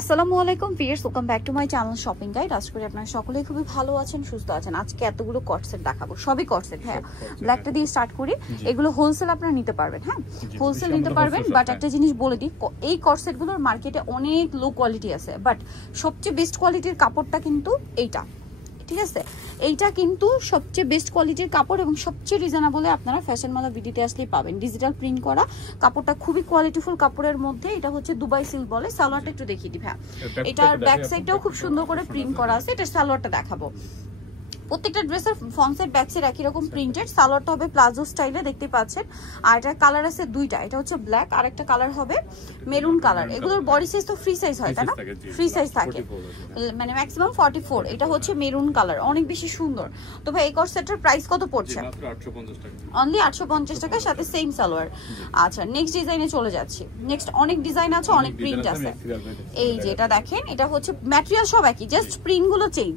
আসসালামু আলাইকুম viewers, welcome back to my channel shopping guide. আশা করি আপনারা সকলেই খুবই ভালো আছেন, সুস্থ আছেন। আজকে এতগুলো কট সেট দেখাবো, সবই কট সেট। হ্যাঁ, ব্ল্যাকটা দিয়ে স্টার্ট করি। এগুলো হোলসেল আপনারা নিতে পারবেন। হ্যাঁ, হোলসেল নিতে পারবেন, বাট একটা জিনিস বলে দিই, এই কট সেটগুলোর মার্কেটে অনেক লো কোয়ালিটি আছে, বাট সবচেয়ে বেস্ট কোয়ালিটির কাপড়টা কিন্তু এইটা, ঠিক আছে? এইটা কিন্তু সবচেয়ে বেস্ট কোয়ালিটির কাপড় এবং সবচেয়ে রিজনেবলে আপনারা ফ্যাশন মালা ভিডিওতে আসলেই পাবেন। ডিজিটাল প্রিন্ট করা কাপড়টা খুবই কোয়ালিটিফুল কাপড়ের মধ্যে। এটা হচ্ছে দুবাই সিল্ক বলে। সালোয়ারটা একটু দেখিয়ে দিই। হ্যাঁ, এটার ব্যাক সাইডটাও খুব সুন্দর করে প্রিন্ট করা আছে। এটা সালোয়ারটা দেখাবো। প্রত্যেকটা ড্রেসের ফ্রন্ট সাইড ব্যাক সাইড একই রকম প্রিন্টেড। সালোয়ারটা হবে প্লাজো স্টাইলে, দেখতে পাচ্ছেন। আর এটার কালার আছে দুইটা, এটা হচ্ছে ব্ল্যাক আর একটা কালার হবে মেরুন কালার। এগুলোর বডি সাইজ তো ফ্রি সাইজ হয়, তাই না? ফ্রি সাইজ থাকে, মানে ম্যাক্সিমাম 44। এটা হচ্ছে মেরুন কালার, অনেক বেশি সুন্দর। তো ভাই এই কট সেটের প্রাইস কত পড়ছে? মাত্র 850 টাকা। অনলি 850 টাকা, সাথে সেম সালোয়ার। আচ্ছা, নেক্সট ডিজাইনে চলে যাচ্ছি। নেক্সট অনেক ডিজাইন আছে, অনেক প্রিন্ট আছে। এই যে এটা দেখেন, এটা হচ্ছে ম্যাটেরিয়াল সব একই, জাস্ট প্রিন্ট গুলো চেঞ্জ।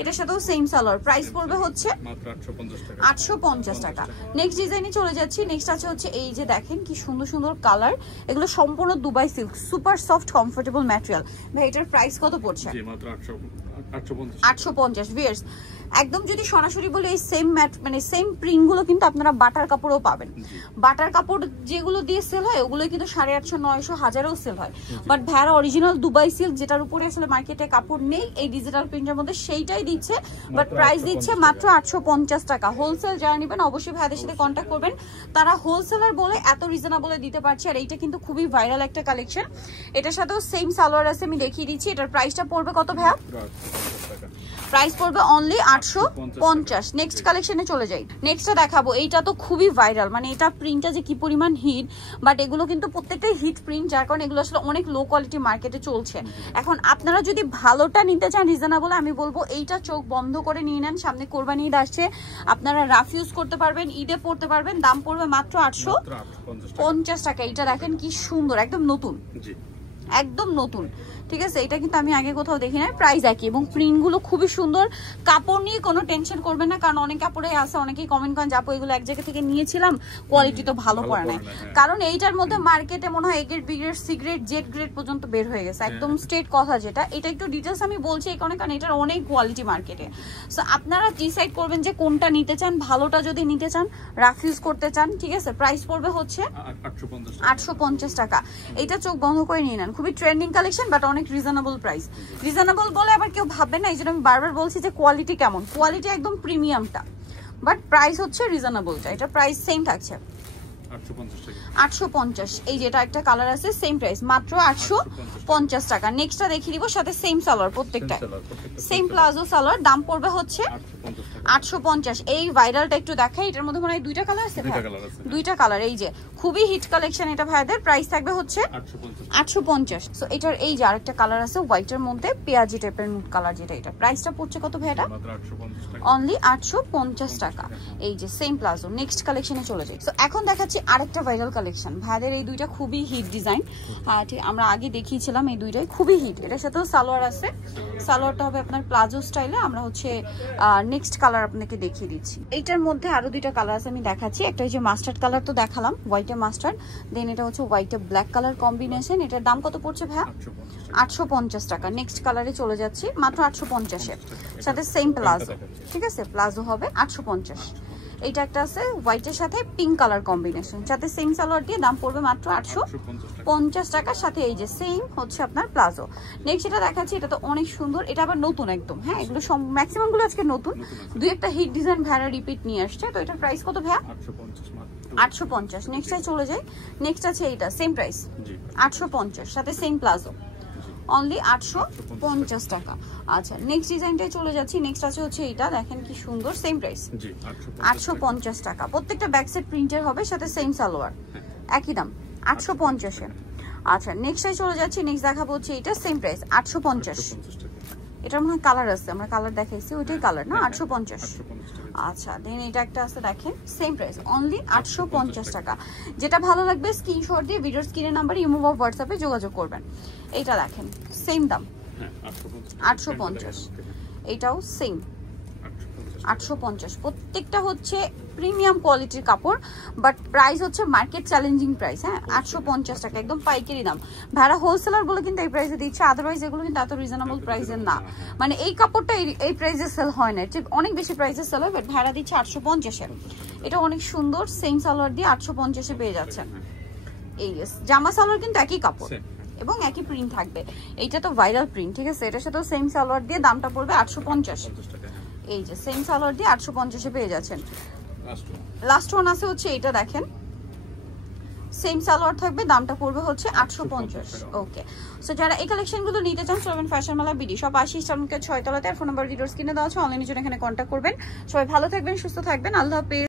এটার সাথেও সেম সালোয়ার। প্রাইস পড়বে হচ্ছে মাত্র 850 টাকা। 850 টাকা। নেক্সট ডিজাইনে চলে যাচ্ছি। নেক্সট আছে হচ্ছে এই যে দেখেন কি সুন্দর সুন্দর কালার। এগুলো সম্পূর্ণ Dubai silk, super soft comfortable material. ভাই এটার প্রাইস কত পড়ছে? জি মাত্র 850। 850 ভিউয়ার্স। একদম যদি সরাসরি বলে এই সেম মানে সেম প্রিন্ট গুলো কিন্তু আপনারা বাটার কাপড়ও পাবেন। বাটার কাপড় যেগুলো দিয়ে সেল হয় ওগুলো কিন্তু 850, 900, 1000এও সেল হয়। বাট ভ্যারা অরিজিনাল দুবাই সিল্ক, যেটার উপরে আসলে মার্কেটে কাপড় নেই এই ডিজিটাল প্রিন্টের মধ্যে, সেইটাই দিচ্ছে। বাট প্রাইস দিচ্ছে মাত্র 850 টাকা। হোলসেল যারা নেবেন অবশ্যই ভাইদের সাথে কন্ট্যাক্ট করবেন, তারা হোলসেলার বলে এত রিজনেবলে দিতে পারছে। আর এইটা কিন্তু খুবই ভাইরাল একটা কালেকশন। এটার সাথেও সেম সালোয়ার আছে, আমি দেখিয়ে দিচ্ছি। এটার প্রাইসটা পড়বে কত ভাইয়া? প্রাইস পড়বে অনলি 850। নেক্সট কালেকশনে চলে যাই। নেক্সটটা দেখাবো, এইটা তো খুবই ভাইরাল, মানে এটা প্রিন্টটা যে কি পরিমাণ হিট, বাট এগুলো কিন্তু প্রত্যেকটাই হিট প্রিন্ট, যার কারণে এগুলো আসলে অনেক লো কোয়ালিটি মার্কেটে চলছে। এখন আপনারা যদি ভালোটা নিতে চান রিজনেবল, আমি বলবো এইটা চোখ বন্ধ করে নিয়ে নেন। সামনে কোরবানি ঈদ আসছে, আপনারা রাফ ইউজ করতে পারবেন, ঈদে পড়তে পারবেন। দাম পড়বে মাত্র 850 টাকা। এইটা দেখেন কি সুন্দর, একদম নতুন, একদম নতুন, ঠিক আছে? এটা কিন্তু আমি আগে কোথাও দেখি না। প্রাইস একই এবং প্রিন্টগুলো খুবই সুন্দর। কাপড় নিয়ে কোনো টেনশন করবেন না, কারণ অনেক কাপড়ে আছে, অনেকেই কমেন্ট করেন যাবো এগুলো এক জায়গা থেকে নিয়েছিলাম, কোয়ালিটি তো ভালো পড়ে না। কারণ এইটার মধ্যে মার্কেটে মনে হয় A grade, B grade, C grade, Z grade পর্যন্ত বের হয়ে গেছে, একদম স্ট্রেট কথা যেটা। এটা একটু ডিটেলস আমি বলছি এই কারণে, কারণ এটার অনেক কোয়ালিটি মার্কেটে। সো আপনারা ডিসাইড করবেন যে কোনটা নিতে চান। ভালোটা যদি নিতে চান, রাফ ইউজ করতে চান, ঠিক আছে? প্রাইস পড়বে হচ্ছে 850 টাকা। এটা চোখ বন্ধ করে নিয়ে নেন, খুবই ট্রেন্ডিং কালেকশন, বাট অনেক রিজনেবল প্রাইস। রিজনেবল বলে আবার কেউ ভাববেন না, এই জন্য আমি বারবার বলছি যে কোয়ালিটি কেমন। কোয়ালিটি একদম প্রিমিয়ামটা, বাট প্রাইস হচ্ছে রিজনেবলটা। এটা প্রাইস সেম থাকছে 850। এই যে এটা একটা কালার আছে, সেম প্রাইস মাত্র 850 টাকা। নেক্সটটা দেখিয়ে দিব, সাথে সেম সালোয়ার, প্রত্যেকটা সেম প্লাজো সালোয়ার। দাম পড়বে হচ্ছে 850। এই ভাইরালটা একটু দেখাই, এটার মধ্যে মনে হয় দুইটা কালার আছে, দুইটা কালার। এই যে খুবই হিট কালেকশন এটা ভাইদের। প্রাইস থাকবে হচ্ছে 850। সো এটার এই যে আরেকটা কালার আছে হোয়াইটের মধ্যে, পেঁয়াজি টাইপের নুট কালার, যেটা এটা প্রাইসটা পড়ছে কত ভাই? এটা অনলি 850 টাকা। এই যে সেম প্লাজো। নেক্সট কালেকশনে চলে যাই। সো এখন দেখাচ্ছি আরেকটা ভাইরাল কালেকশন ভাইদের। এই দুইটা খুবই হিট ডিজাইন, আমরা আগে দেখিয়েছিলাম, এই দুইটাই খুবই হিট। এটার সাথেও সালোয়ার আছে, সালোয়ারটা হবে আপনার প্লাজো স্টাইলে। আমরা হচ্ছে নেক্সট কালার আপনাকে দেখিয়ে দিচ্ছি। এইটার মধ্যে আরো দুইটা কালার আছে, আমি দেখাচ্ছি। একটা হচ্ছে মাস্টার্ড কালার, তো দেখালাম হোয়াইটে মাস্টার্ড, দেন এটা হচ্ছে হোয়াইটে ব্ল্যাক কালার কম্বিনেশন। এটার দাম কত পড়ছে ভাইয়া? 850 টাকা। নেক্সট কালারে চলে যাচ্ছি, মাত্র 850-এর সাথে সেম প্লাজো, ঠিক আছে? প্লাজো হবে 850। এইটা একটা আছে হোয়াইটের সাথে পিঙ্ক কালার কম্বিনেশন, সাথে সেম সালোয়ার দিয়ে দাম পড়বে মাত্র 850 টাকার সাথে এই যে সেম হচ্ছে আপনার প্লাজো। নেক্সট এটা দেখাচ্ছি, এটা তো অনেক সুন্দর, এটা আবার নতুন একদম। হ্যাঁ, এগুলো ম্যাক্সিমাম গুলো আজকে নতুন, দুই একটা হিট ডিজাইন ভাইরা রিপিট নিয়ে আসছে। তো এটার প্রাইস কত ভাইয়া? 850। নেক্সটে চলে যাই। নেক্সট আছে এইটা, সেম প্রাইস 850, সাথে সেম প্লাজো, অনলি 850 টাকা। আচ্ছা, নেক্সট ডিজাইনটাই চলে যাচ্ছি। নেক্সট আছে হচ্ছে এইটা, দেখেন কি সুন্দর, সেম প্রাইস 850 টাকা। প্রত্যেকটা ব্যাক সাইড প্রিন্টের হবে, সাথে সেম সালোয়ার, একই দাম 850-এ। আচ্ছা, নেক্সটে চলে যাচ্ছি। নেক্সট দেখাবো হচ্ছে এইটা, সেম প্রাইস 850। এটার মনে হয় কালার আছে, আমরা কালার দেখাইছি, ওইটাই কালার না? 850। আচ্ছা, দেন এটা একটা আছে দেখেন, সেম প্রাইস অনলি 850 টাকা। যেটা ভালো লাগবে স্ক্রিনশট দিয়ে ভিডিওর স্ক্রিনের নাম্বারে ইমো বা হোয়াটসঅ্যাপে যোগাযোগ করবেন। এইটা দেখেন সেম দাম 850। এটাও সেম 850 প্রত্যেকটা হচ্ছে প্রিমিয়াম কোয়ালিটির কাপড়, বাট প্রাইস হচ্ছে মার্কেট চ্যালেঞ্জিং প্রাইস। হ্যাঁ, 850 টাকা একদম পাইকারি দাম। ভাড়া হোলসেলার বলে কিন্তু এই প্রাইসে দিচ্ছে, আদারওয়াইজ এগুলো কিন্তু এত রিজনেবল প্রাইসের না। মানে এই কাপড়টা এই প্রাইসে সেল হয় না, ঠিক অনেক বেশি প্রাইসে সেল হয়, বাট ভাড়া দিচ্ছে 850-এ। এটা অনেক সুন্দর, সেম সালোয়ার দিয়ে 850-এ পেয়ে যাচ্ছেন। এই জামা সালোয়ার কিন্তু একই কাপড় এবং একই প্রিন্ট থাকবে। এইটা তো ভাইরাল প্রিন্ট, ঠিক আছে। এটার সাথে সেম সালোয়ার দিয়ে দামটা পড়বে 850। এই যে সেম সালোয়ার দিয়ে 850-এ পেয়ে যাচ্ছেন। লাস্ট ওয়ান আছে হচ্ছে এটা, দেখেন সেম সালোয়ার থাকবে, দামটা পড়বে হচ্ছে 850। ওকে, সো যারা এই কালেকশনগুলো নিতে চান চলবেন ফ্যাশন মেলা বিডি সব 80 ইস্টার্নকে 6 তলাতে। আর ফোন নাম্বার ডিটেইলস কিনে দেওয়া আছে, অনলাইনে জন্য এখানে কন্ট্যাক্ট করবেন। সবাই ভালো থাকবেন, সুস্থ থাকবেন, আল্লাহ হাফেজ।